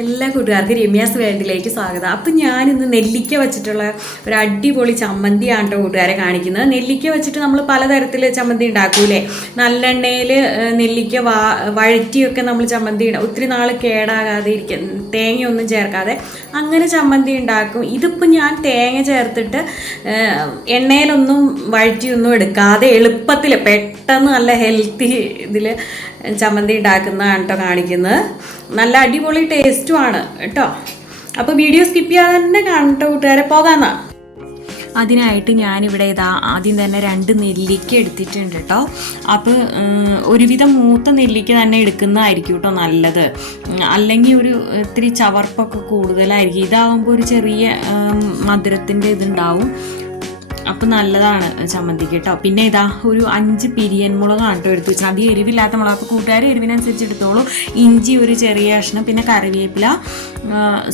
എല്ലാ കൂട്ടുകാർക്കും രമ്യാസ് വേൾഡിലേക്ക് സ്വാഗതം. അപ്പം ഞാനിന്ന് നെല്ലിക്ക വെച്ചിട്ടുള്ള ഒരു അടിപൊളി ചമ്മന്തിയാണ് കേട്ടോ കൂട്ടുകാരെ കാണിക്കുന്നത്. നെല്ലിക്ക വെച്ചിട്ട് നമ്മൾ പലതരത്തിൽ ചമ്മന്തി ഉണ്ടാക്കൂലേ? നല്ലെണ്ണയിൽ നെല്ലിക്ക വാ വഴറ്റിയൊക്കെ നമ്മൾ ചമ്മന്തി ഒത്തിരി നാൾ കേടാകാതെ ഇരിക്കും തേങ്ങയൊന്നും ചേർക്കാതെ അങ്ങനെ ചമ്മന്തി ഉണ്ടാക്കും. ഇതിപ്പോൾ ഞാൻ തേങ്ങ ചേർത്തിട്ട് എണ്ണയിലൊന്നും വഴറ്റിയൊന്നും എടുക്കാതെ എളുപ്പത്തിൽ പെട്ടെന്ന് നല്ല ഹെൽത്തി ഇതിൽ ചമ്മന്തി ഉണ്ടാക്കുന്നതാണ് കേട്ടോ കാണിക്കുന്നത്. നല്ല അടിപൊളി ടേസ്റ്റുമാണ് കേട്ടോ അപ്പോൾ വീഡിയോ സ്കിപ്പ് ചെയ്യാതെ തന്നെ കാണട്ടോ കൂട്ടുകാരെ. പോകാന്നാ. അതിനായിട്ട് ഞാനിവിടെ ഇതാ ആദ്യം തന്നെ രണ്ട് നെല്ലിക്ക എടുത്തിട്ടുണ്ട് കേട്ടോ അപ്പോൾ ഒരുവിധം മൂത്ത നെല്ലിക്ക തന്നെ എടുക്കുന്നതായിരിക്കും കേട്ടോ നല്ലത്. അല്ലെങ്കിൽ ഒരു ഇത്തിരി ചവർപ്പൊക്കെ കൂടുതലായിരിക്കും. ഇതാകുമ്പോൾ ഒരു ചെറിയ മധുരത്തിന്റെ ഇതുണ്ടാവും. അപ്പം നല്ലതാണ് ചമ്മന്തിക്ക് കേട്ടോ പിന്നെ ഇതാ ഒരു അഞ്ച് പിരിയൻ മുളകാണ് കേട്ടോ എടുത്ത് വെച്ചാൽ അധികം എരിവില്ലാത്ത മുളക് അപ്പോൾ കൂട്ടുകാർ എരിവിനനുസരിച്ച് എടുത്തോളൂ. ഇഞ്ചി ഒരു ചെറിയ കഷ്ണം പിന്നെ കറിവേപ്പില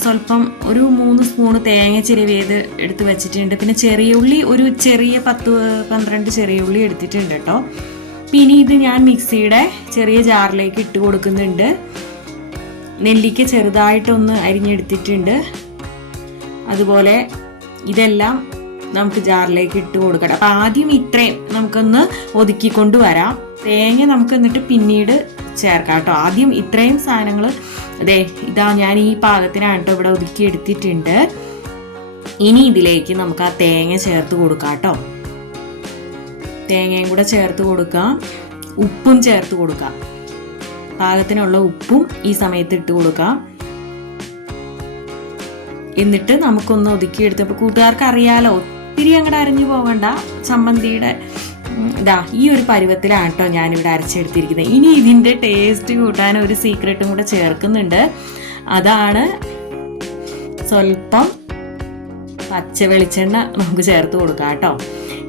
സ്വല്പം ഒരു മൂന്ന് സ്പൂണ് തേങ്ങ ചിരവിയത് എടുത്ത് വെച്ചിട്ടുണ്ട്. പിന്നെ ചെറിയ ഉള്ളി ഒരു ചെറിയ പത്ത് പന്ത്രണ്ട് ചെറിയ ഉള്ളി എടുത്തിട്ടുണ്ട് കേട്ടോ പിന്നെ ഇത് ഞാൻ മിക്സിയുടെ ചെറിയ ജാറിലേക്ക് ഇട്ട് കൊടുക്കുന്നുണ്ട്. നെല്ലിക്ക ചെറുതായിട്ടൊന്ന് അരിഞ്ഞെടുത്തിട്ടുണ്ട്. അതുപോലെ ഇതെല്ലാം നമുക്ക് ജാറിലേക്ക് ഇട്ട് കൊടുക്കണം അപ്പം ആദ്യം ഇത്രയും നമുക്കൊന്ന് ഒതുക്കി കൊണ്ടുവരാം തേങ്ങ നമുക്ക് എന്നിട്ട് പിന്നീട് ചേർക്കാം കേട്ടോ. ആദ്യം ഇത്രയും സാധനങ്ങൾ അതെ ഇതാ ഞാൻ ഈ പാകത്തിനാണ് ഇവിടെ ഒതുക്കി എടുത്തിട്ടുണ്ട്. ഇനി ഇതിലേക്ക് നമുക്ക് ആ തേങ്ങ ചേർത്ത് കൊടുക്കാം കേട്ടോ. തേങ്ങയും കൂടെ ചേർത്ത് കൊടുക്കാം. ഉപ്പും ചേർത്ത് കൊടുക്കാം. പാകത്തിനുള്ള ഉപ്പും ഈ സമയത്ത് ഇട്ട് കൊടുക്കാം. എന്നിട്ട് നമുക്കൊന്ന് ഒതുക്കി എടുത്തപ്പോൾ കൂട്ടുകാർക്ക് അറിയാലോ ഒത്തിരി അങ്ങോട്ട് അരഞ്ഞു പോകണ്ട ചമ്മന്തിയുടെ ഇതാ ഈ ഒരു പരുവത്തിലാണ് കേട്ടോ ഞാനിവിടെ അരച്ചെടുത്തിരിക്കുന്നത്. ഇനി ഇതിന്റെ ടേസ്റ്റ് കൂട്ടാൻ ഒരു സീക്രട്ടും കൂടെ ചേർക്കുന്നുണ്ട്. അതാണ് സ്വല്പം പച്ച വെളിച്ചെണ്ണ നമുക്ക് ചേർത്ത് കൊടുക്കാം കേട്ടോ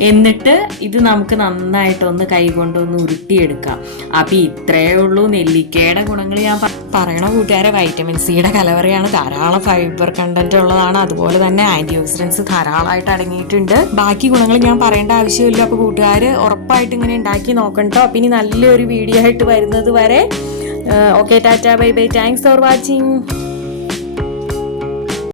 എന്നിട്ട് ഇത് നമുക്ക് നന്നായിട്ടൊന്ന് കൈകൊണ്ടൊന്ന് ഉരുട്ടിയെടുക്കാം. അപ്പം ഇത്രയേ ഉള്ളൂ. നെല്ലിക്കയുടെ ഗുണങ്ങൾ ഞാൻ പറയണ കൂട്ടുകാരെ വൈറ്റമിൻ സിയുടെ കലവറയാണ്. ധാരാളം ഫൈബർ കണ്ടന്റ് ഉള്ളതാണ്. അതുപോലെ തന്നെ ആന്റി ഓക്സിഡൻസ് ധാരാളമായിട്ട് അടങ്ങിയിട്ടുണ്ട്. ബാക്കി ഗുണങ്ങൾ ഞാൻ പറയേണ്ട ആവശ്യമില്ല. അപ്പോൾ കൂട്ടുകാർ ഉറപ്പായിട്ട് ഇങ്ങനെ ഉണ്ടാക്കി നോക്കണ്ടോ അപ്പം ഇനി നല്ലൊരു വീഡിയോ ആയിട്ട് വരുന്നത് വരെ okay tata bye bye thanks for watching